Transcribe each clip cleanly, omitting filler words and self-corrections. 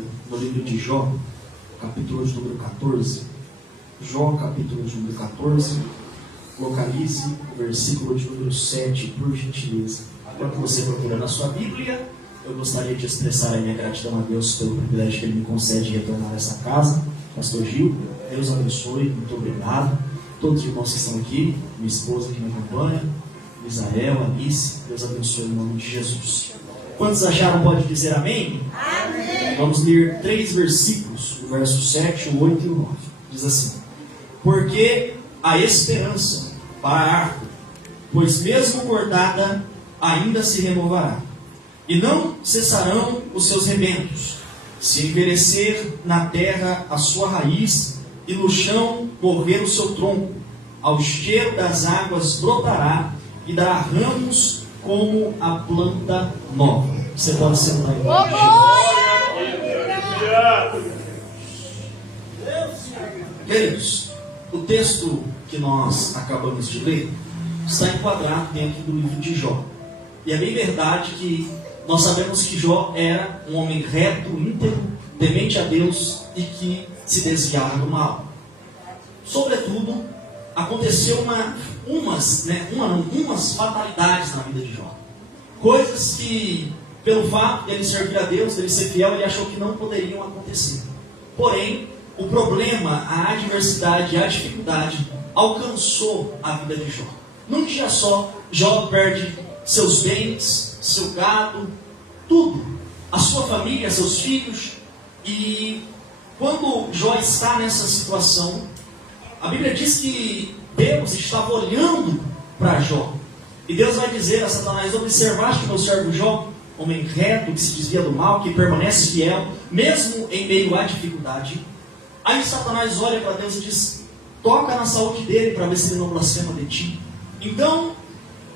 Bíblia no livro de Jó, capítulo de número 14. Jó, capítulo de número 14. Localize o versículo de número 7, por gentileza. Enquanto você procura na sua Bíblia, eu gostaria de expressar a minha gratidão a Deus pelo privilégio que Ele me concede de retornar a essa casa. Pastor Gil, Deus abençoe, muito obrigado. Todos os irmãos que estão aqui, minha esposa que me acompanha, Israel, Alice, Deus abençoe em nome de Jesus. Quantos acharam, pode dizer amém? Amém. Vamos ler 3 versículos, o verso 7, o 8 e o 9. Diz assim: porque a esperança para a árvore, pois mesmo cortada, ainda se renovará, e não cessarão os seus rebentos, se envelhecer na terra a sua raiz, e no chão morrer o seu tronco, ao cheiro das águas brotará, e dará ramos como a planta nova. Você pode sentar em nome de Jesus. Queridos, o texto que nós acabamos de ler está enquadrado dentro do livro de Jó. E é bem verdade que nós sabemos que Jó era um homem reto, íntegro, temente a Deus e que se desviava do mal. Sobretudo, aconteceu umas fatalidades na vida de Jó. Coisas que, pelo fato de ele servir a Deus, de ele ser fiel, ele achou que não poderiam acontecer. Porém, o problema, a adversidade, a dificuldade alcançou a vida de Jó. Num dia só, Jó perde seus bens, seu gado, tudo, a sua família, seus filhos. E quando Jó está nessa situação, a Bíblia diz que Deus estava olhando para Jó. E Deus vai dizer a Satanás: observaste o meu servo Jó, homem reto, que se desvia do mal, que permanece fiel, mesmo em meio à dificuldade. Aí Satanás olha para Deus e diz: toca na saúde dele para ver se ele não blasfema de ti. Então,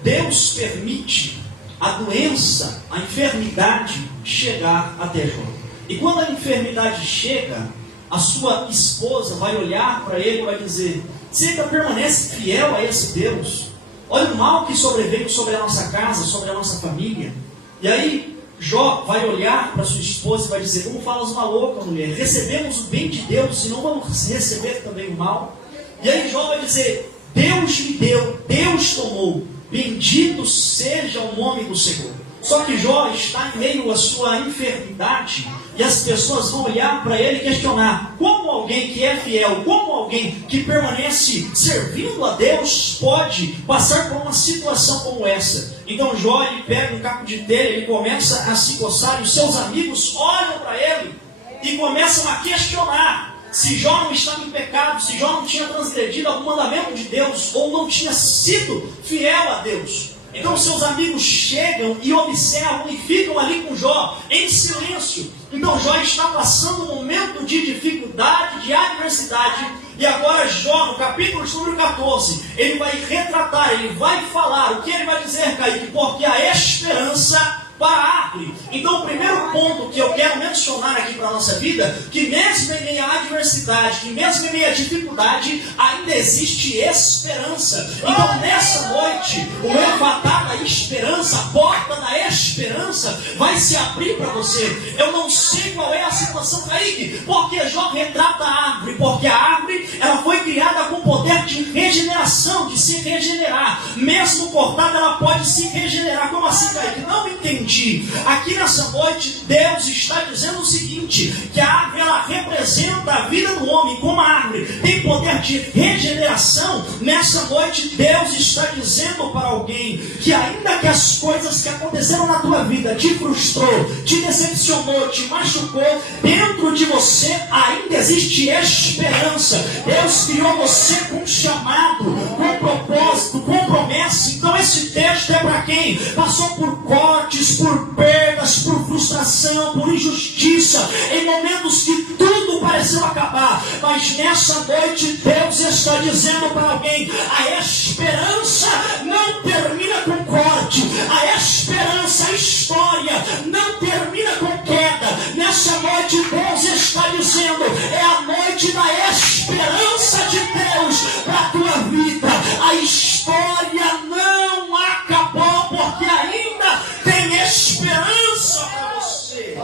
Deus permite a doença, a enfermidade chegar até Jó. E quando a enfermidade chega, a sua esposa vai olhar para ele e vai dizer: você ainda permanece fiel a esse Deus? Olha o mal que sobreveio sobre a nossa casa, sobre a nossa família. E aí Jó vai olhar para sua esposa e vai dizer: como falas uma louca, mulher? Recebemos o bem de Deus e não vamos receber também o mal? E aí Jó vai dizer: Deus me deu, Deus tomou, bendito seja o nome do Senhor. Só que Jó está em meio à sua enfermidade, e as pessoas vão olhar para ele e questionar: como alguém que é fiel, como alguém que permanece servindo a Deus pode passar por uma situação como essa? Então Jó, ele pega um caco de telha, ele começa a se coçar, e os seus amigos olham para ele e começam a questionar se Jó não estava em pecado, se Jó não tinha transgredido algum mandamento de Deus, ou não tinha sido fiel a Deus. Então seus amigos chegam e observam e ficam ali com Jó em silêncio. Então Jó está passando um momento de dificuldade, de adversidade. E agora Jó, no capítulo número 14, ele vai retratar, ele vai falar. O que ele vai dizer, Kaique? Porque a esperança para a árvore. Então o primeiro ponto que eu quero mencionar aqui para a nossa vida, que mesmo em meio à adversidade, que mesmo em meio à dificuldade, ainda existe esperança. Então nessa noite, o efatá da esperança, a porta da esperança vai se abrir para você. Eu não sei qual é a situação, Kaique, porque Jó retrata a árvore, porque a árvore ela foi criada com poder de regeneração, de se regenerar. Mesmo cortada, ela pode se regenerar. Como assim, Kaique? Não entendi. Aqui nessa noite, Deus está dizendo o seguinte: que a árvore ela representa a vida do homem. Como a árvore tem poder de regeneração, nessa noite Deus está dizendo para alguém que ainda que as coisas que aconteceram na tua vida te frustrou, te decepcionou, te machucou, dentro de você ainda existe esperança. Deus criou você com um chamado, com propósito, com promessa. Então esse texto é para quem passou por cortes, por perdas, por frustração, por injustiça, em momentos que tudo pareceu acabar. Mas nessa noite Deus está dizendo para alguém: a esperança não termina com corte, a esperança, a história não termina com queda. Nessa noite Deus está dizendo: é a noite da esperança de Deus para a tua vida. A história não acabou, porque ainda tem esperança para você.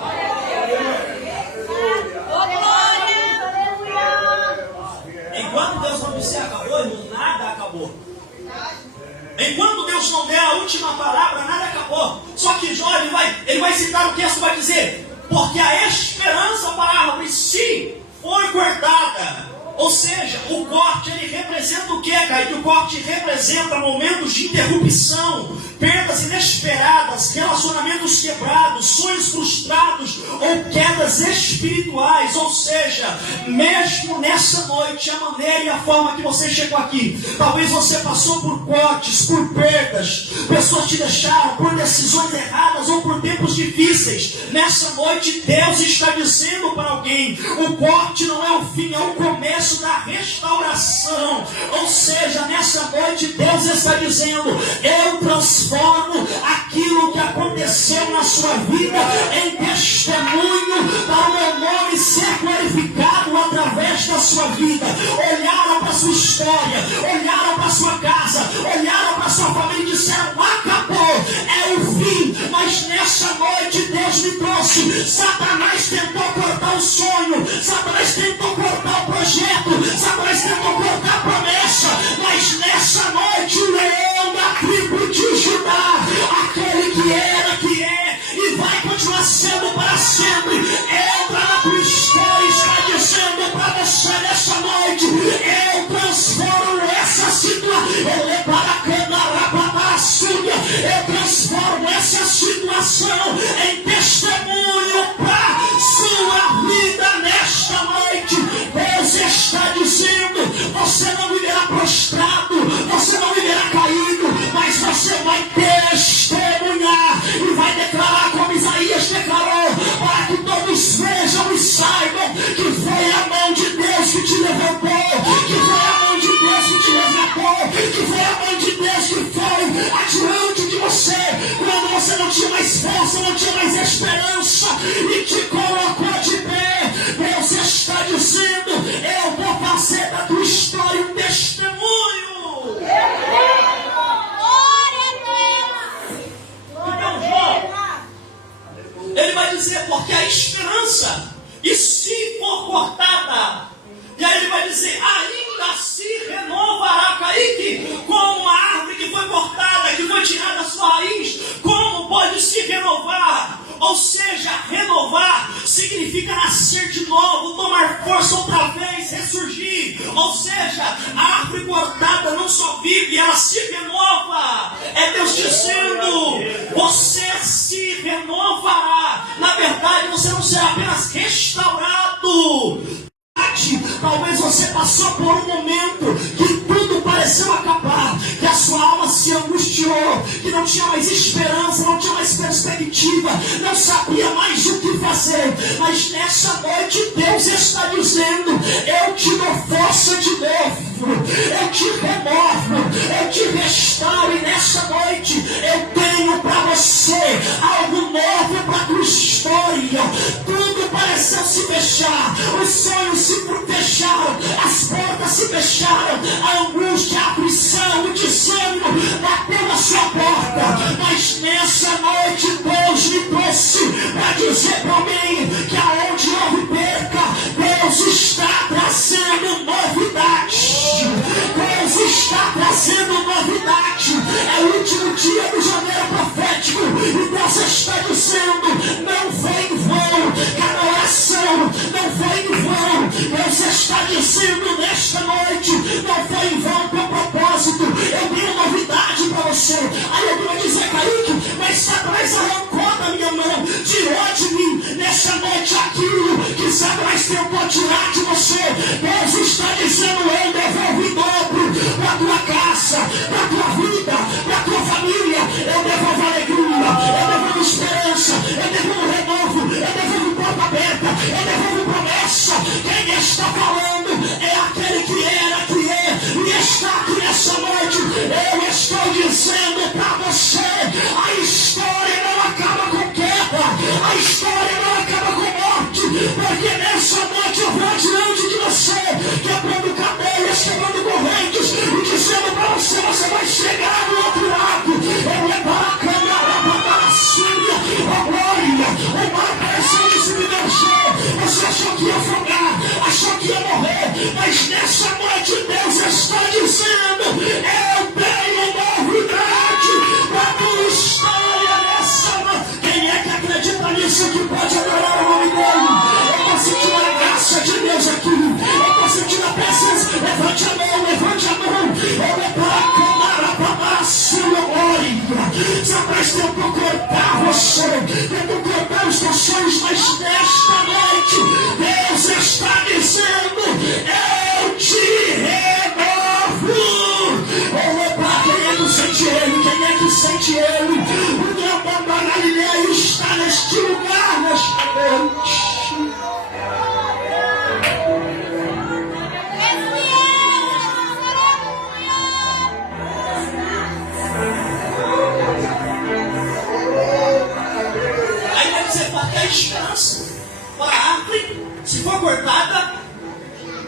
interpretar o texto, vai dizer: porque a esperança para a árvore se foi cortada. Ou seja, o corte ele representa o que, Kaique? O corte representa momentos de interrupção, perdas inesperadas, relacionamentos quebrados, sonhos frustrados ou quedas espirituais. Ou seja, mesmo nessa noite, a maneira e a forma que você chegou aqui, talvez você passou por cortes, por perdas, pessoas te deixaram por decisões erradas ou por tempos difíceis. Nessa noite, Deus está dizendo para alguém: o corte não é o fim, é o começo da restauração. Ou seja, nessa noite Deus está dizendo: eu transformo aquilo que aconteceu na sua vida em testemunho para o meu nome ser glorificado através da sua vida. Olharam para a sua história, olharam para a sua casa, olharam para a sua família e disseram: acabou, é o fim. Mas nessa noite Deus me trouxe. Satanás tentou cortar o sonho, Satanás tentou cortar o projeto, Satanás tentou cortar a promessa, mas nessa noite o leão da tribo de Judá, aquele que era, que é e vai continuar sendo para sempre, entra na tua história e está dizendo para você nessa noite: eu transformo essa situação, eu transformo essa situação em testemunho para sua vida nesta noite. Deus está dizendo: você não viverá prostrado, você não viverá caído, mas você vai testemunhar e vai declarar como Isaías declarou, para que todos vejam e saibam que foi a mão de Deus que te levantou, que foi a mão de Deus que te levantou, que foi a mão de Deus que foi adiante de você, quando você não tinha mais força, não tinha mais esperança, e te colocou de pé. Deus está dizendo: eu vou fazer da tua história um testemunho. Então, João, ele vai dizer: porque a esperança, e se for cortada, e aí ele vai dizer: ainda se renovará. Kaique, como uma árvore que foi cortada, que foi tirada da sua raiz, como pode se renovar? Ou seja, renovar significa nascer de novo, tomar força outra vez, ressurgir. Ou seja, a árvore cortada não só vive, ela se renova. É Deus dizendo: você se renovará. Na verdade, você não será apenas restaurado. Talvez você passou por um momento que tudo pareceu acabar, que a sua alma se angustiou, que não tinha mais esperança, não tinha mais perspectiva, não sabia mais o que fazer. Mas nessa noite Deus está dizendo: eu te dou força de novo, eu te renovo, eu te restauro. E nessa noite eu tenho para você algo novo para a tua história. Tudo pareceu se fechar, os sonhos se fecharam, as portas se fecharam, a angústia, a aflição, o desânimo bateu na sua porta. Mas nessa noite Deus me trouxe para dizer para mim que aonde houve perca, Deus está trazendo novidade. Deus está trazendo novidade. É o último dia do janeiro profético e Deus está dizendo: não foi em vão, cada oração não foi em vão. Deus está dizendo nesta noite: não foi em vão teu propósito, eu tenho novidade para você. Aí eu vou dizer: Kaique, mas Satanás arrancou da minha mão, tirou de mim nesta noite aquilo que Satanás tentou tirar de você. Deus está dizendo: eu devolvo em dobro para a tua casa, para a tua vida, para a tua família. Eu devolvo alegria, eu devolvo esperança, eu devolvo renovo, eu devolvo porta aberta, eu devolvo promessa. Quem está falando é aquele que era, que é e está aqui nessa noite. Eu estou dizendo para você: a história não acaba com queda, a história não acaba com nesta noite, Deus está dizendo: eu te renovo. Quem é que sente Ele? Quem é que sente Ele? O meu Papai Galileia está neste lugar, nesta noite. Aí quer dizer, porque a esperança para a árvore, se for cortada,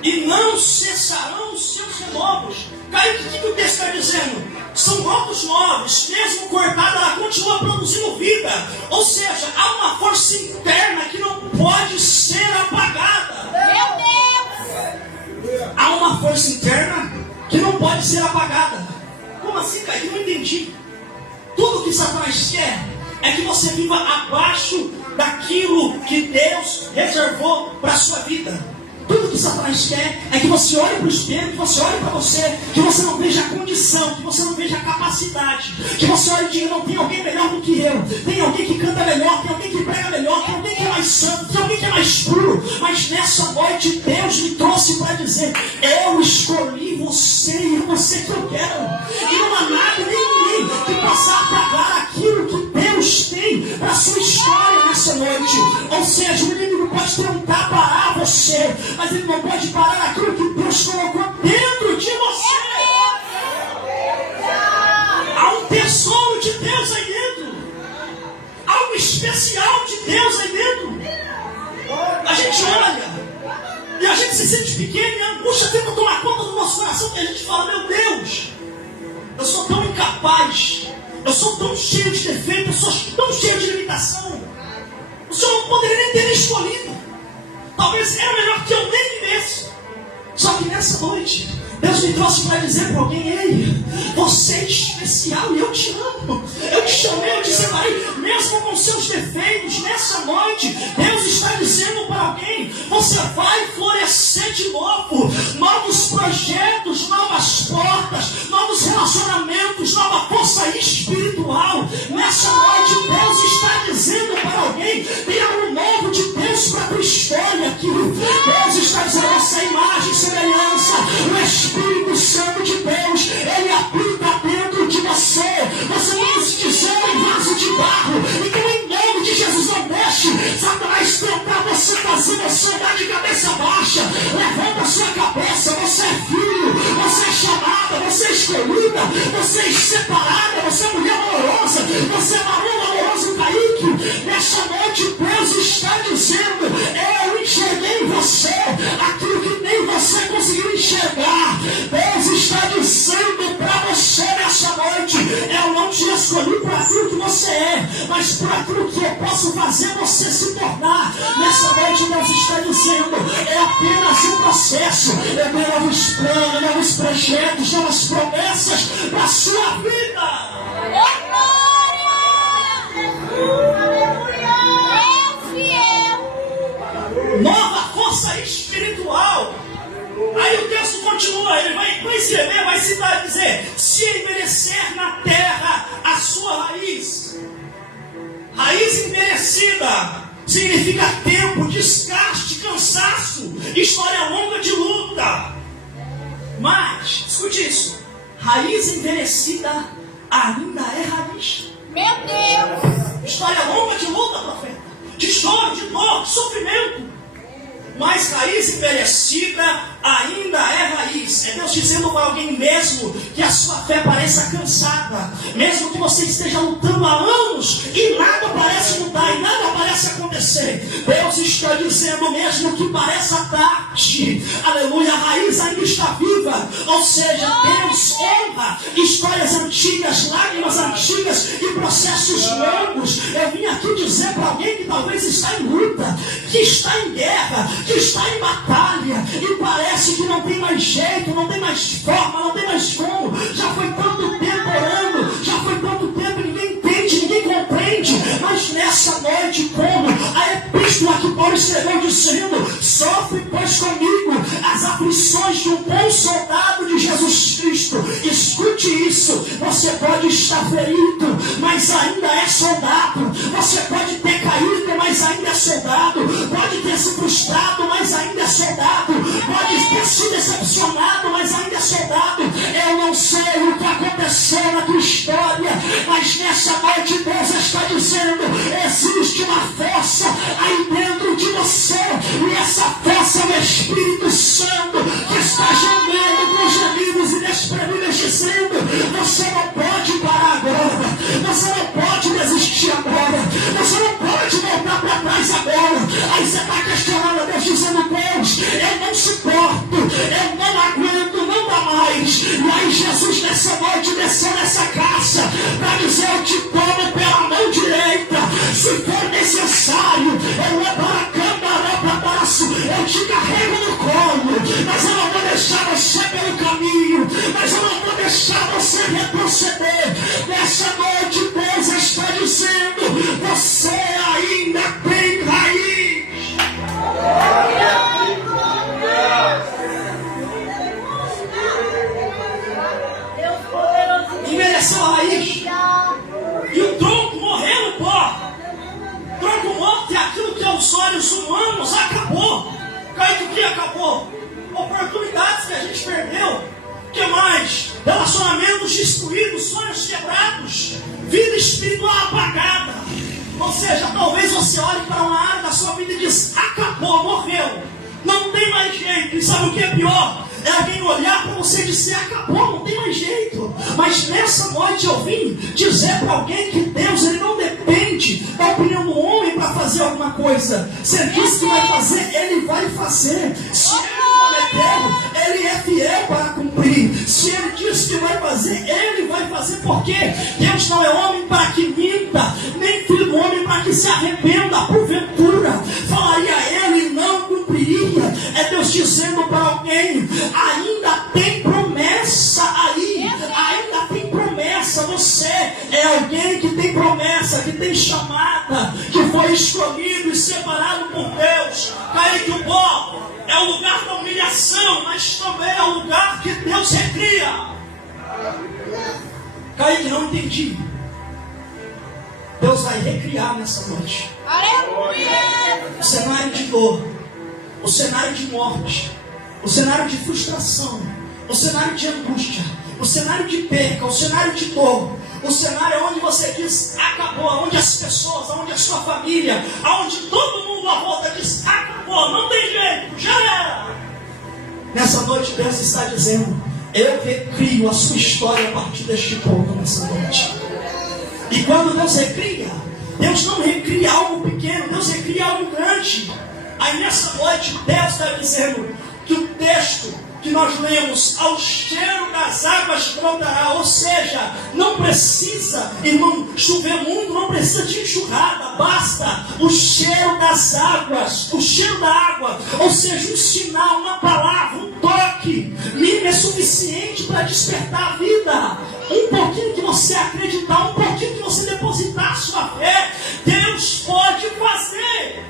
e não cessarão os seus renovos. Caio, o que o texto está dizendo? São brotos novos, mesmo cortada, ela continua produzindo vida. Ou seja, há uma força interna que não pode ser apagada. Meu Deus! Há uma força interna que não pode ser apagada. Como assim, Caio? Eu não entendi. Tudo que Satanás quer é que você viva abaixo daquilo que Deus reservou para a sua vida. Tudo que Satanás quer é que você olhe para o espelho, que você olhe para você, que você não veja a condição, que você não veja a capacidade, que você olhe e diga: não, tem alguém melhor do que eu, tem alguém que canta melhor, tem alguém que prega melhor, tem alguém que é mais santo, tem alguém que é mais puro. Mas nessa noite Deus me trouxe para dizer: eu escolhi você e é você que eu quero. E não há nada nem ninguém que possa apagar aquilo que Deus tem para a sua história nessa noite. Ou seja, o inimigo pode tentar parar você, mas ele não pode parar aquilo que Deus colocou dentro de você. Há um tesouro de Deus aí dentro. Algo especial de Deus aí dentro. A gente olha e a gente se sente pequeno e a angústia tenta tomar conta do nosso coração, que a gente fala: meu Deus, eu sou tão incapaz, eu sou tão cheio de defeito, eu sou tão cheio de limitação. O Senhor não poderia nem ter me escolhido. Talvez era melhor que eu nem vivesse. Só que nessa noite, Deus me trouxe para dizer para alguém: ei, você é especial e eu te amo. Eu te chamei, eu te separei, mesmo com seus defeitos. Nessa noite, Deus está dizendo para alguém: você vai florescer de novo. Novos projetos, novas portas, novos relacionamentos, nova força espiritual. Nessa noite, Deus está dizendo para alguém: tem algo novo de Deus para a tua história aqui. Deus está dizendo: essa imagem e semelhança, o Espírito Santo de Deus, ele habita dentro de você. Você não se tesoura em vaso de barro. Então, em nome de Jesus, não deixe Satanás tentar você, fazer você andar de cabeça baixa. Levanta a sua cabeça. Você é filho, você é chamada, você é escolhida, você é separada, você é mulher amorosa, você é varão amoroso, Kaique. Nessa noite, Deus está dizendo: eu enxerguei em você aquilo que nem você conseguiu enxergar. Deus está dizendo para você nessa noite: eu não te escolhi para aquilo que você é, mas para aquilo que eu posso fazer você se tornar. Nessa noite Deus está dizendo: é apenas um processo. Eu tenho novos planos, novos projetos, novas promessas para a sua vida. Nova força espiritual. Aí o texto continua, ele vai escrever, vai citar e dizer: se envelhecer na terra a sua raiz. Raiz envelhecida significa tempo, desgaste, cansaço, história longa de luta. Mas, escute isso: raiz envelhecida ainda é raiz. Meu Deus! História longa de luta, profeta, de choro, de dor, de sofrimento. Mas raiz envelhecida ainda é raiz. É Deus dizendo para alguém: mesmo que a sua fé pareça cansada, mesmo que você esteja lutando há anos e nada parece mudar e nada parece acontecer, Deus está dizendo: mesmo que pareça tarde, aleluia, a raiz ainda está viva. Ou seja, Deus honra histórias antigas, lágrimas antigas e processos longos. Eu vim aqui dizer para alguém que talvez está em luta, que está em guerra, que está em batalha e parece que não tem mais jeito, não tem mais forma, não tem mais como. Já foi tanto tempo orando, já foi tanto tempo, ninguém entende, ninguém compreende. Mas nessa noite, como a epístola que Paulo escreveu dizendo: sofre pois comigo as aflições de um bom soldado de Jesus Cristo. Escute isso: você pode estar ferido, mas ainda é soldado. Você pode ter caído, mas ainda é soldado. Pode ter se frustrado, mas ainda é soldado. Pode ter se decepcionado, mas ainda é soldado. Eu não sei o que aconteceu na tua história, mas nessa noite Deus está dizendo: existe uma força aí dentro de você, e essa força é o Espírito Santo que está gemendo com gemidos inexprimíveis, dizendo: você não pode parar agora, você não pode desistir agora, você não pode voltar para trás agora. Aí você está questionando a Deus, dizendo: Deus, eu não suporto, eu não aguento, não dá mais. E aí Jesus nessa noite desceu nessa casa para dizer: eu te tomo pela mão direita, se for necessário, eu levo a câmara para baixo, eu te carrego no colo, mas eu não vou deixar você pelo caminho, mas eu não vou deixar você retroceder. Nessa noite Deus está dizendo: você ainda tem raiz. Envelheceu a raiz e o tronco morreu no pó. Tronco morto é aquilo que aos olhos humanos acabou. Cai do que acabou? Oportunidades que a gente perdeu. O que mais? Relacionamentos destruídos, sonhos quebrados, vida espiritual apagada. Ou seja, talvez você olhe para uma área da sua vida e diz: acabou, morreu, não tem mais jeito. E sabe o que é pior? É alguém olhar para você e dizer: acabou, não tem mais jeito. Mas nessa noite eu vim dizer para alguém que Deus, ele não depende da opinião do homem para fazer alguma coisa. Se ele diz que vai fazer, ele vai fazer. Se ele prometeu, ele é fiel para cumprir. Se ele diz que vai fazer, ele vai fazer. Porque Deus não é homem para que minta, nem filho do homem para que se arrependa. Porventura falaria ele e não cumpriria. É Deus dizendo para alguém: ainda tem promessa aí, ainda tem promessa. Você é alguém que tem promessa, que tem chamada, que foi escolhido e separado por Deus. Cair do pó é o lugar da humilhação, mas também é o lugar que Deus recria. Cair, não entendi. Deus vai recriar nessa noite. O cenário de dor, o cenário de morte, o cenário de frustração, o cenário de angústia, o cenário de perca, o cenário de dor, o cenário onde você diz: acabou, onde as pessoas, onde a sua família, onde todo mundo à volta diz: acabou, não tem jeito, já era. Nessa noite Deus está dizendo: eu recrio a sua história a partir deste ponto nessa noite. E quando Deus recria, Deus não recria algo pequeno, Deus recria algo grande. Aí nessa noite Deus está dizendo que o texto que nós lemos: ao cheiro das águas brotará. Ou seja, não precisa, irmão, chover muito, não precisa de enxurrada, basta o cheiro das águas, o cheiro da água. Ou seja, um sinal, uma palavra, um toque mínimo é suficiente para despertar a vida. Um pouquinho que você acreditar, um pouquinho que você depositar a sua fé, Deus pode fazer.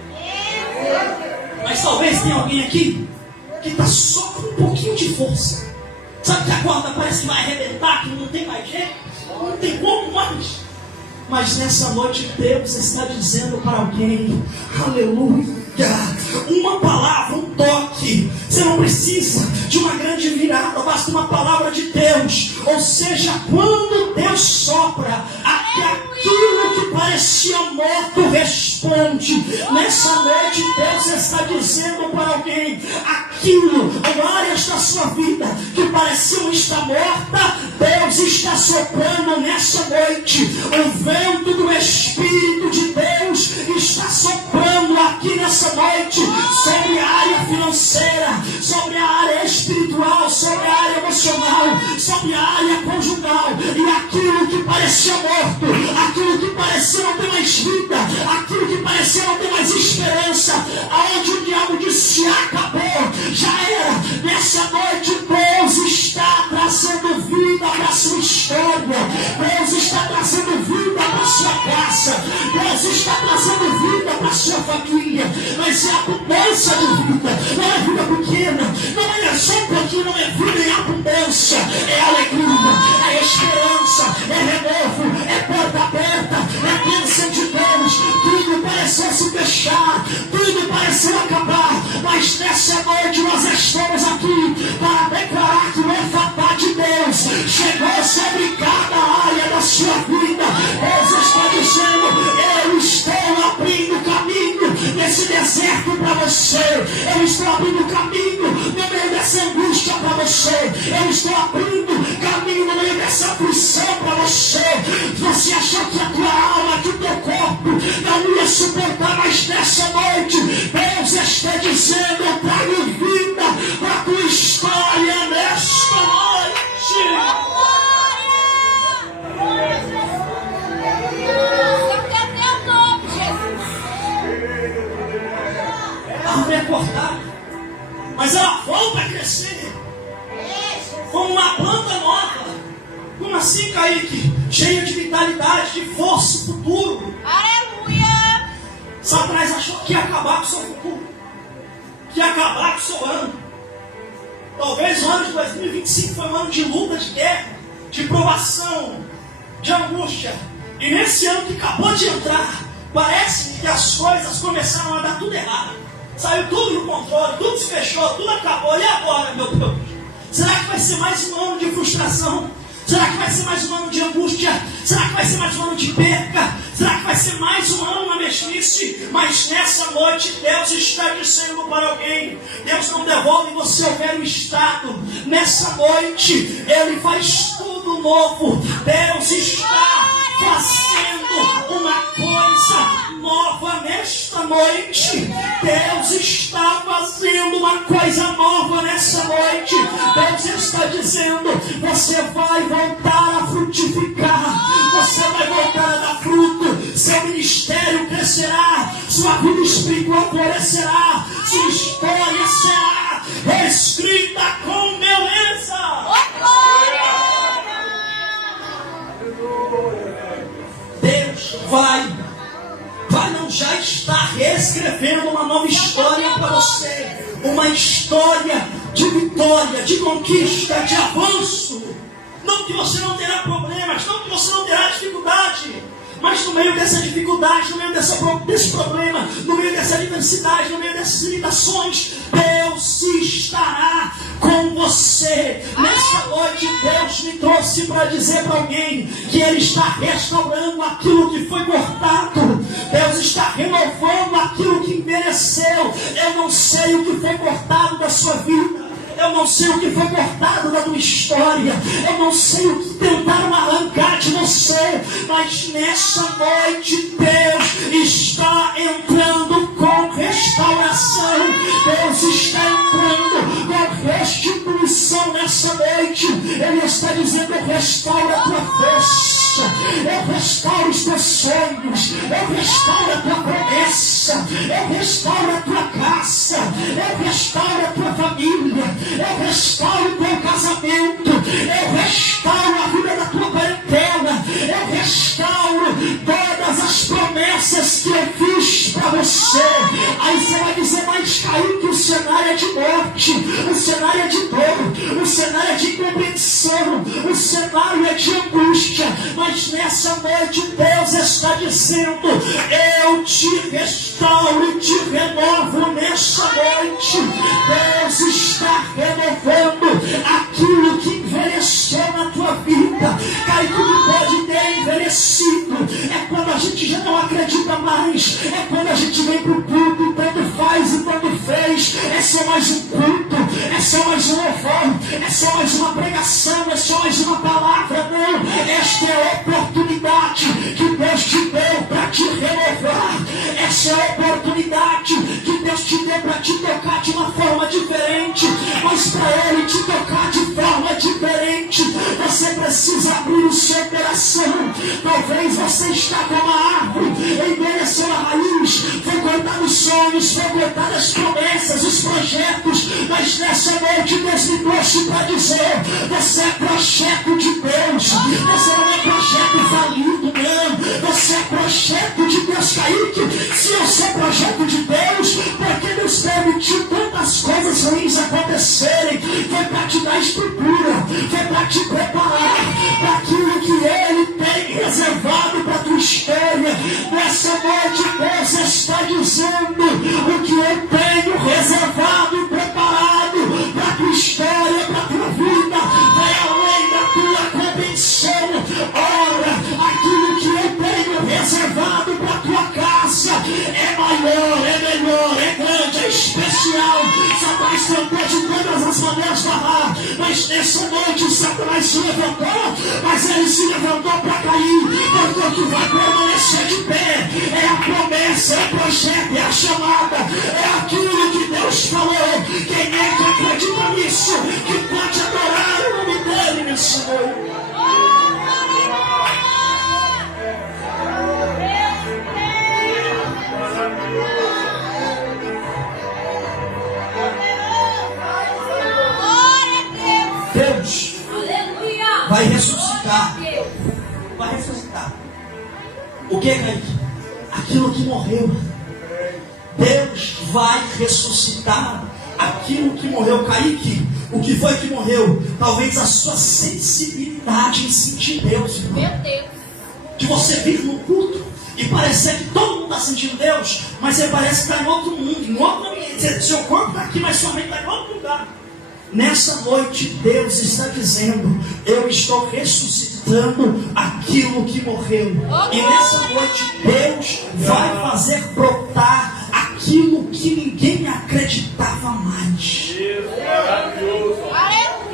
Mas talvez tenha alguém aqui que está só com um pouquinho de força. Sabe que a corda parece que vai arrebentar, que não tem mais jeito, não tem como mais. Mas nessa noite Deus está dizendo para alguém: aleluia, uma palavra, um toque. Você não precisa de uma grande virada, basta uma palavra de Deus. Ou seja, quando Deus sopra, até aquilo que parecia morto responde. Nessa noite Deus está dizendo para alguém: aquilo, áreas da sua vida que pareciam estar morta, Deus está soprando nessa noite. O vento do Espírito de Deus está soprando aqui nessa noite sobre a área financeira, sobre a área espiritual, sobre a área emocional, sobre a área conjugal. E aquilo que parecia morto, aquilo que parecia não ter mais vida, aquilo que parecia não ter mais esperança, aonde o diabo disse: acabou, já era. Nessa noite Deus está trazendo vida para a sua história, Deus está trazendo vida para a sua casa, Deus está trazendo vida para a sua família. Mas é abundância de vida, não é vida pequena, não é só um pouquinho, não é vida em abundância, é alegria, é esperança, é renovo, é porta aberta, é bênção de Deus. Tudo pareceu se fechar chegou sobre cada área da sua vida. Deus está dizendo: eu estou abrindo caminho nesse deserto para você. Eu estou abrindo caminho no meio dessa angústia para você. Eu estou abrindo caminho no meio dessa aflição para você. Você achou que a tua alma, que o teu corpo não ia suportar, mas nessa noite Deus está dizendo: eu trago vida para a tua história nesta noite. A árvore é cortada, mas ela volta a crescer como uma planta nova. Como assim, Kaique? Cheia de vitalidade, de força, futuro. Aleluia! Satanás achou que ia acabar com o seu futuro, que ia acabar com o seu ano. Talvez o ano de 2025 foi um ano de luta, de guerra, de provação, de angústia. E nesse ano que acabou de entrar, parece que as coisas começaram a dar tudo errado. Saiu tudo no controle, tudo se fechou, tudo acabou. E agora, meu Deus? Será que vai ser mais um ano de frustração? Será que vai ser mais um ano de angústia? Será que vai ser mais um ano de perca? Será que vai ser mais um ano na mesmice? Mas nessa noite Deus está dizendo para alguém: Deus não devolve você ao velho estado. Nessa noite Ele faz tudo novo. Deus está fazendo uma coisa nova nesta noite. Deus está fazendo uma coisa nova nessa noite. Deus está dizendo: você vai voltar a frutificar, você vai voltar a dar fruto, seu ministério crescerá, sua vida espiritual florescerá, sua história será escrita com beleza. Deus vai não já está reescrevendo uma nova história para você, uma história de vitória, de conquista, de avanço. Não que você não terá problemas, não que você não terá dificuldade, mas no meio dessa dificuldade, no meio desse problema, no meio dessa adversidade, no meio dessas limitações, Deus estará com você. Nessa noite Deus me trouxe para dizer para alguém que Ele está restaurando aquilo que foi cortado. Deus está renovando aquilo que envelheceu. Eu não sei o que foi cortado da sua vida. Eu não sei o que foi cortado da tua história. Eu não sei o que tentaram arrancar de você. Mas nessa noite Deus está entrando com restauração. Deus está entrando com restituição nessa noite. Ele está dizendo: eu restauro a tua força, eu restauro os teus sonhos, eu restauro a tua promessa, eu restauro a tua casa, eu restauro a tua família, eu restauro o teu casamento, eu restauro a vida da tua parentela, eu restauro todas as promessas que eu fiz para você. Aí você vai dizer: mas Kaique, o cenário é de morte, o cenário é de dor, o cenário é de incompreensão, o cenário é de angústia. Mas nessa noite Deus está dizendo: eu te restauro e te renovo nessa noite. Deus está renovando aquilo que envelheceu na tua vida. Kaique, o que pode ter envelhecido é quando a gente já não acredita mais, é quando a gente vem para o culto e tanto faz e tanto fez. É só mais um culto, é só mais um louvor, é só mais uma pregação, é só mais uma palavra. Não, esta é a oportunidade que Deus te deu para te renovar. Essa é a oportunidade que Deus te deu para te tocar de uma forma diferente. Mas para Ele te tocar de forma diferente, você precisa abrir o seu coração. Talvez você está como uma árvore, envelheceu a raiz, foi cortado os sonhos, foi cortado as promessas, os projetos. Mas nessa noite Deus me trouxe para dizer: você é projeto de Deus, você não é projeto falido, não. Você é projeto de Deus. Kaique, se eu sou projeto de Deus, porque Deus permitiu tantas coisas ruins acontecerem? Foi para te dar estrutura, foi para te preparar para aquilo que Ele tem reservado para a tua história. Nessa noite Deus está dizendo: o que eu tenho reservado, preparado para a tua história, para a tua vida, vai além da tua tentou de todas as maneiras falar, mas nessa noite Satanás se levantou, mas ele se levantou para cair, porque o que vai permanecer de pé é a promessa, é o projeto, é a chamada, é aquilo que Deus falou. Quem é que acredita nisso, que pode adorar o nome dele nessa noite? Deus vai ressuscitar. Vai ressuscitar. O que, Kaique? Aquilo que morreu. Deus vai ressuscitar aquilo que morreu. Kaique, o que foi que morreu? Talvez a sua sensibilidade em sentir Deus. Meu Deus. De você vir no culto e parecer que todo mundo está sentindo Deus, mas você parece que está em outro mundo, em outro ambiente. Seu corpo está aqui, mas sua mente está em outro lugar. Nessa noite Deus está dizendo: eu estou ressuscitando aquilo que morreu. E nessa noite Deus vai fazer brotar aquilo que ninguém acreditava mais.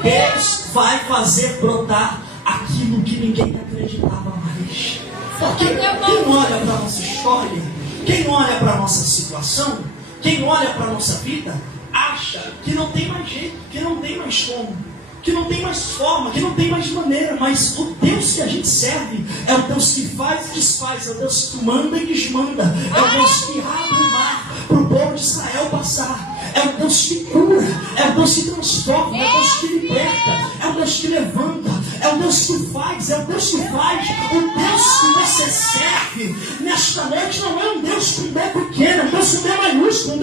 Deus vai fazer brotar aquilo que ninguém acreditava mais. Porque quem olha para a nossa história, quem olha para a nossa situação, quem olha para a nossa vida, acha que não tem mais jeito, que não tem mais como, que não tem mais forma, que não tem mais maneira. Mas o Deus que a gente serve é o Deus que faz e desfaz, é o Deus que manda e desmanda, é o Deus que abre o mar para o povo de Israel passar, é o Deus que cura, é o Deus que transforma, é o Deus que liberta, é o Deus que levanta, é o Deus que faz, é o Deus que faz. O Deus que você serve nesta noite não é um Deus com D pequeno, é um Deus com D maiúsculo, um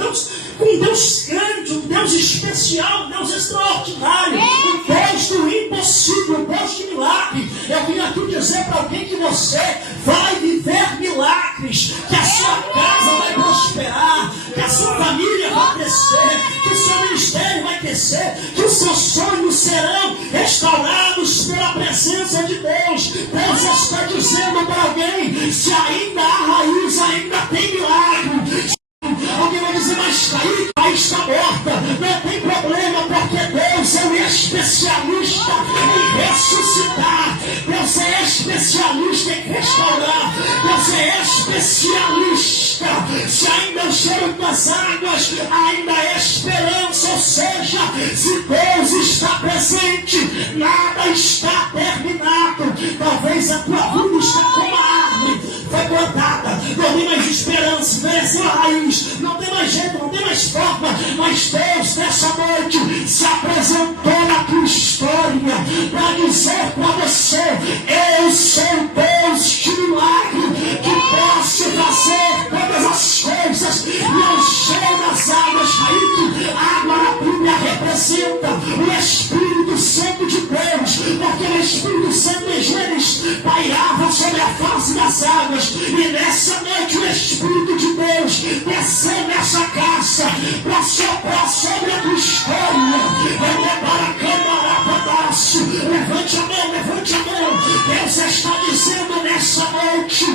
Deus grande, um Deus especial, um Deus extraordinário, um Deus do impossível, um Deus de milagre. Eu vim aqui dizer para alguém que você vai viver milagres, que a sua casa vai prosperar, que a sua família vai crescer, que o seu ministério vai crescer, que os seus sonhos serão restaurados pela presença de Deus. Deus está dizendo para alguém: se ainda há raiz, ainda tem milagre. Alguém vai dizer: mas Kaique está morta. Não tem problema, porque Deus é um especialista em ressuscitar. Deus é especialista em restaurar. Deus é especialista. Se ainda o cheiro das águas, ainda há esperança. Ou seja, se Deus está presente, nada está terminado. Talvez a tua vida está como a árvore, foi plantada, não tem mais esperança, mereceu a raiz, não tem mais jeito, não tem mais forma. Mas Deus nessa noite se apresentou na tua história para dizer para você: eu sou Deus de milagre, que posso fazer todas as coisas. E eu cheio das águas. Kaique, a água na Bíblia representa o Espírito Santo de Deus, porque o Espírito Santo em Gênesis pairava sobre a face das águas. E nessa noite o Espírito de Deus desceu nessa casa para soprar sobre a tua história. Para câmara, pedaço. Levante a mão, levante a mão. Deus está dizendo nessa noite: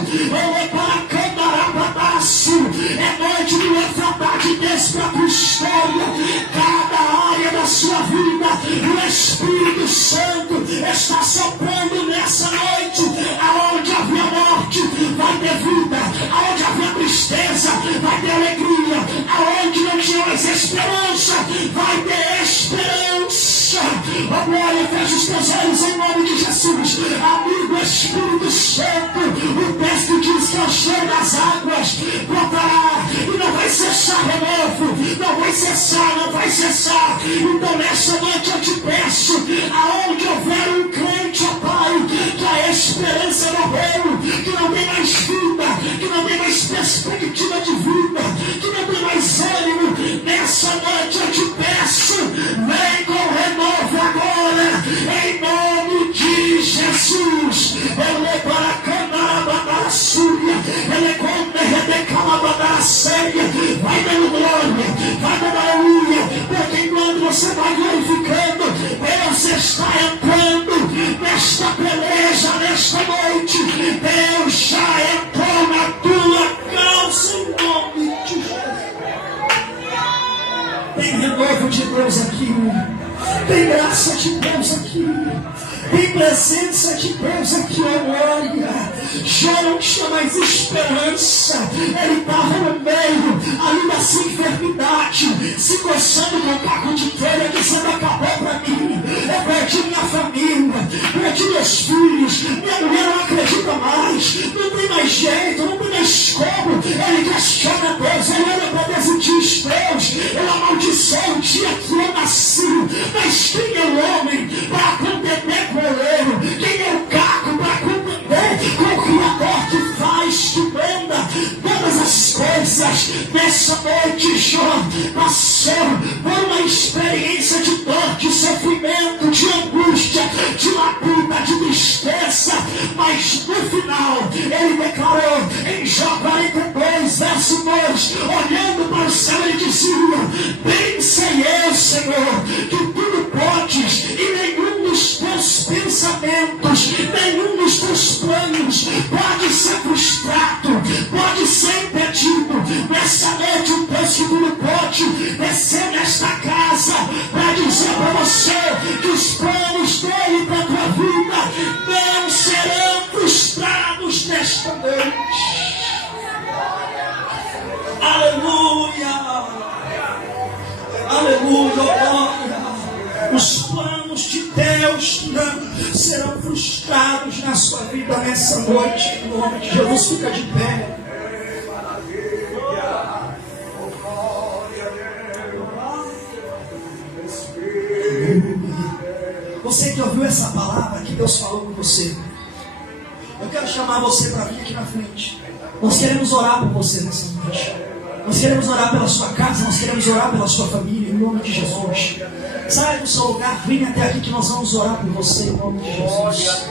para câmara, pedaço. É noite de levantar de Deus para a tua história. Cada área da sua vida, o Espírito Santo está soprando nessa noite. Aonde havia morte, vai ter vida. Aonde havia tristeza, vai ter alegria. Aonde não tinha mais esperança, vai ter esperança. Oh glória, fecha os teus olhos em nome de Jesus. Amigo Espírito Santo, o texto diz que ao cheiro das águas brotará, e não vai cessar renovo, não vai cessar, não vai cessar. Então nessa noite eu te peço, aonde houver um crente, ó Pai, que a esperança morreu, que não tem mais vida, que não tem mais perspectiva de vida, que não tem mais ânimo, nessa noite eu te peço, vem com renovo agora, em nome de Jesus. Ele para a câmara da súria, ele come a séria, vai dando glória, vai dando aleluia, porque enquanto você vai Tem renovo de Deus aqui. Tem graça de Deus aqui. Tem presença de Deus aqui, ó glória. Já não tinha mais esperança. Ele estava no meio ali dessa enfermidade, se coçando com o caco de telha, dizendo: acabou para mim. Eu perdi minha família, perdi meus filhos, minha mulher não acredita mais, não tem mais jeito, não tem mais como. Ele questiona Deus, ele olha para Deus e diz: Deus, eu amaldiçoo o dia que eu nasci, mas quem é o homem para contender com o oleiro? Quem é o caco para contender com o Criador que faz, que manda todas as coisas? Nessa noite, Jó passou por uma experiência de dor, de sofrimento, de angústia, de labuta, de tristeza, mas no final ele declarou em Jó 42, verso 2, olhando para o céu, ele dizia: bem sei eu, Senhor, que tudo podes, e nenhum dos teus pensamentos, nenhum dos teus planos pode ser frustrado, pode ser impedido. Nessa noite o Deus que tudo pode descer nesta casa para dizer para você que os planos dele para a tua vida não serão frustrados nesta noite. Aleluia! Aleluia, glória! Os planos de Deus não serão frustrados na sua vida nessa noite, em nome de Jesus. Fica de pé. Você que ouviu essa palavra que Deus falou com você, eu quero chamar você para vir aqui na frente. Nós queremos orar por você nessa noite. Nós queremos orar pela sua casa, nós queremos orar pela sua família, em nome de Jesus. Saia do seu lugar, venha até aqui que nós vamos orar por você, em nome de Jesus.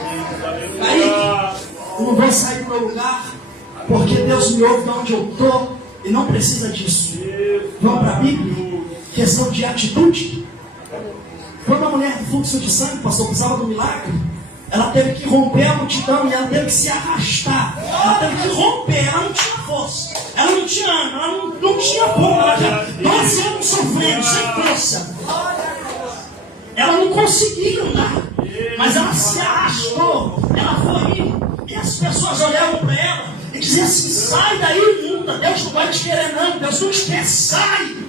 Aí, eu não vou sair do meu lugar, porque Deus me ouve de onde eu estou e não precisa disso. Vamos para a Bíblia? Questão de atitude. Quando a mulher do fluxo de sangue, pastor, precisava do milagre, ela teve que romper a multidão e ela teve que se arrastar. Ela teve que romper, ela não tinha força, ela não tinha ânimo, ela não tinha como. Ela já 12 anos sofrendo, sem força. Ela não conseguia andar, mas ela se arrastou. Ela foi e as pessoas olhavam para ela e diziam assim: sai daí, imunda, Deus não vai te querer não, Deus não te quer, sai.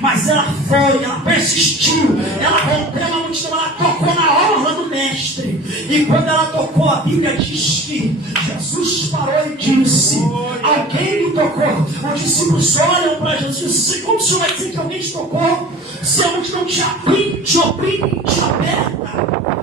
Mas ela foi, ela persistiu, ela rompeu a multidão, ela tocou na orla do mestre. E quando ela tocou, a Bíblia diz que Jesus parou e disse: alguém me tocou. Os discípulos olham para Jesus e dizem: como o Senhor vai dizer que alguém te tocou? Se a multidão te oprime, te aperta.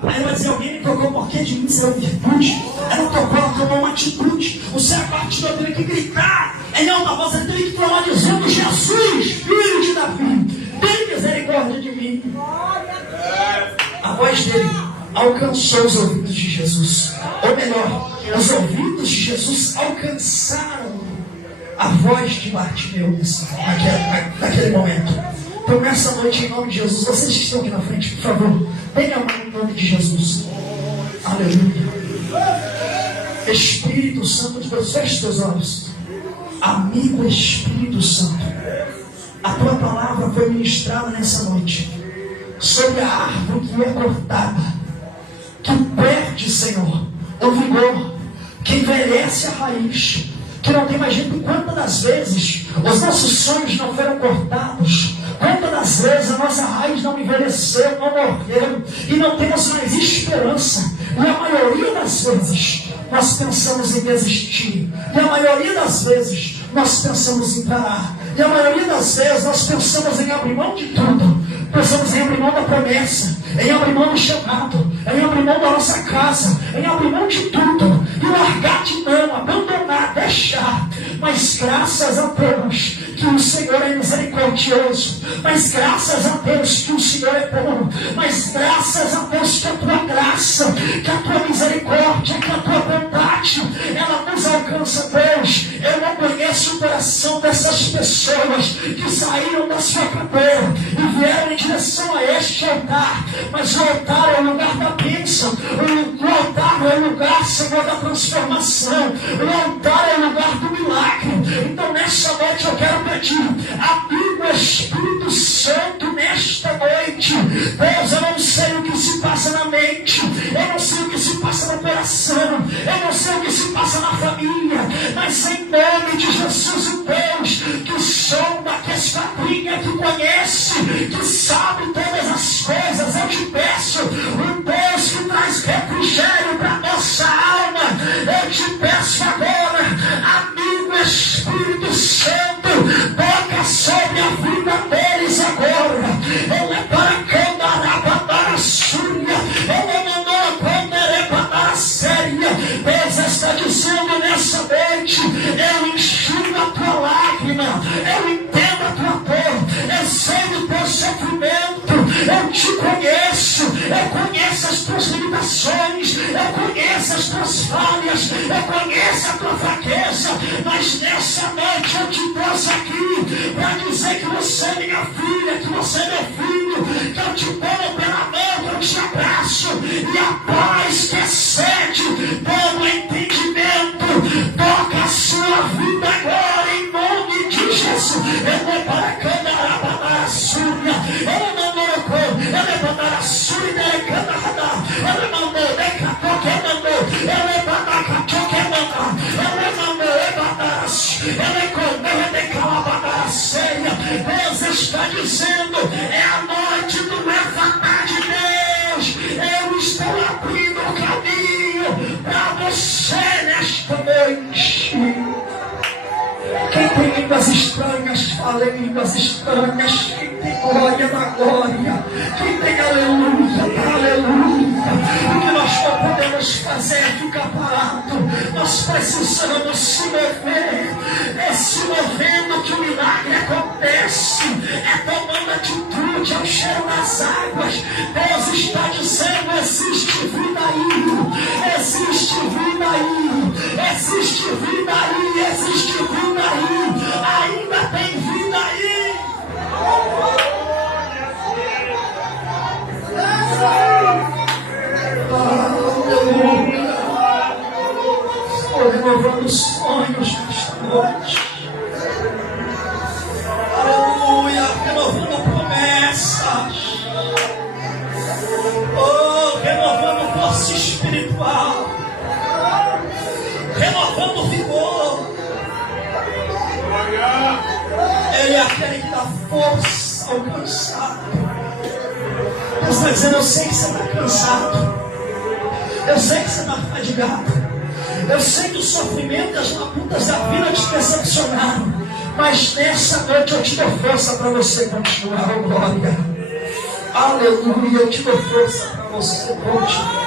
Aí ela vai dizer: alguém me tocou, porque de mim saiu virtude. Ela tocou, ela tomou uma atitude. O servo batidor teve que gritar em alta voz, ele teve que falar dizendo: Jesus, filho de Davi, tem misericórdia de mim. A voz dele alcançou os ouvidos de Jesus. Ou melhor, os ouvidos de Jesus alcançaram a voz de Bartimeu naquele momento. Então nessa noite, em nome de Jesus, vocês que estão aqui na frente, por favor, pegue a mão em nome de Jesus. Aleluia. Espírito Santo de Deus, feche teus olhos. Amigo Espírito Santo, a tua palavra foi ministrada nessa noite sobre a árvore que é cortada, que perde, Senhor, o vigor, que envelhece a raiz, que não tem mais jeito. Quantas das vezes os nossos sonhos não foram cortados? Quantas das vezes a nossa raiz não envelheceu, não morreu, e não temos mais esperança? E a maioria das vezes nós pensamos em desistir, e a maioria das vezes nós pensamos em parar, e a maioria das vezes nós pensamos em abrir mão de tudo. Pensamos em abrir mão da promessa, em abrir mão do chamado, em abrir mão da nossa casa, em abrir mão de tudo, e largar de mão, abandonar, deixar. Mas graças a Deus que o Senhor é misericordioso, mas graças a Deus que o Senhor é bom, mas graças a Deus que a tua graça, que a tua misericórdia, que a tua bondade, ela nos alcança, Deus. Eu não conheço o coração dessas pessoas que saíram da sua cadeira e vieram em direção a este altar, mas o altar é o lugar da bênção, o altar é o lugar, Senhor, da transformação, o altar é o lugar do milagre. Então nessa noite eu quero pedir, amigo Espírito Santo, nesta noite, Deus, eu não sei o que se passa na mente, eu não sei o que se passa no coração, eu não sei o que se passa na família, mas em nome de Jesus, o Deus que sonda, que esquadrinha, que conhece, que sabe todas as coisas, eu te peço, o Deus que traz refrigério para nossa alma, eu te peço agora, amigo Espírito Santo, toca sobre a vida deles agora. Ele é para candará a súria, ele mandou para a séria. Deus está dizendo nessa noite, eu enxugo a tua lágrima, eu entendo a tua dor, eu sei do teu sofrimento, eu te conheço, eu conheço as tuas limitações, eu conheço as tuas falhas, eu conheço a tua fraqueza, mas nessa noite eu te trouxe aqui para dizer que você é minha filha, que você é meu filho, que eu te tomo pela mão, que eu te abraço, e a paz que excede todo entendimento toca a sua vida agora em nome de Jesus. Ele é para cantar a súria, ele mandou ele é para a súria, ele canta, ele mandou, ele mandou, ele para a cachoque, ele mandou, ele comeu, ele calabada a ceia. Deus está dizendo, é a noite do levantar de Deus, eu estou abrindo o caminho para você nesta noite. Quem tem línguas estranhas, fala em línguas estranhas. Quem tem glória na glória, quem tem aleluia, aleluia. O que nós não podemos fazer é ficar parado, nós precisamos se mover. É se movendo que o milagre acontece, é tomando atitude, é o cheiro das águas. Deus está dizendo, existe vida aí, existe vida aí, existe vida aí, existe vida aí, ainda tem vida aí. Aleluia. Estou renovando sonhos nesta noite. Aleluia. Renovando promessas. Oh, renovando força espiritual. Renovando vigor. Ele é aquele que dá força ao cansado. Deus está dizendo, eu sei que você está cansado, eu sei que você está fadigado, eu sei que o sofrimento e as labutas da vida te decepcionaram, mas nessa noite eu te dou força para você continuar, oh glória, aleluia, eu te dou força para você continuar.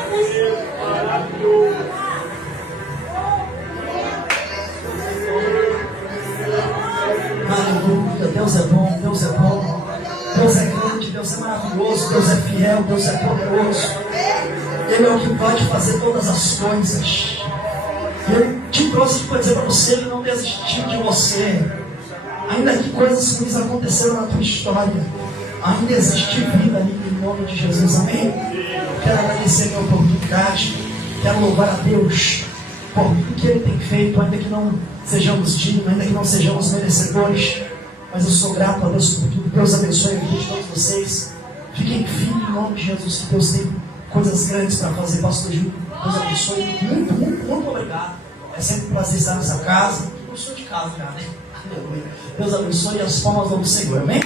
Aleluia, Deus é bom, Deus é bom, Deus é grande, Deus é maravilhoso, Deus é fiel, Deus é poderoso. Ele é o que pode fazer todas as coisas. Ele te trouxe para dizer para você, Ele não desistiu de você. Ainda que coisas ruins aconteceram na tua história, ainda existe vida ali em nome de Jesus, amém? Quero agradecer a minha oportunidade, quero louvar a Deus por tudo que Ele tem feito, ainda que não sejamos dignos, ainda que não sejamos merecedores, mas eu sou grato a Deus por tudo. Deus abençoe a vida de todos vocês. Fiquem firmes em nome de Jesus, que Deus tem coisas grandes para fazer. Pastor Gil, Deus abençoe. Muito, muito, muito obrigado. É sempre um prazer estar nessa casa. Eu sou de casa já, né? Deus abençoe as palmas do Senhor, amém?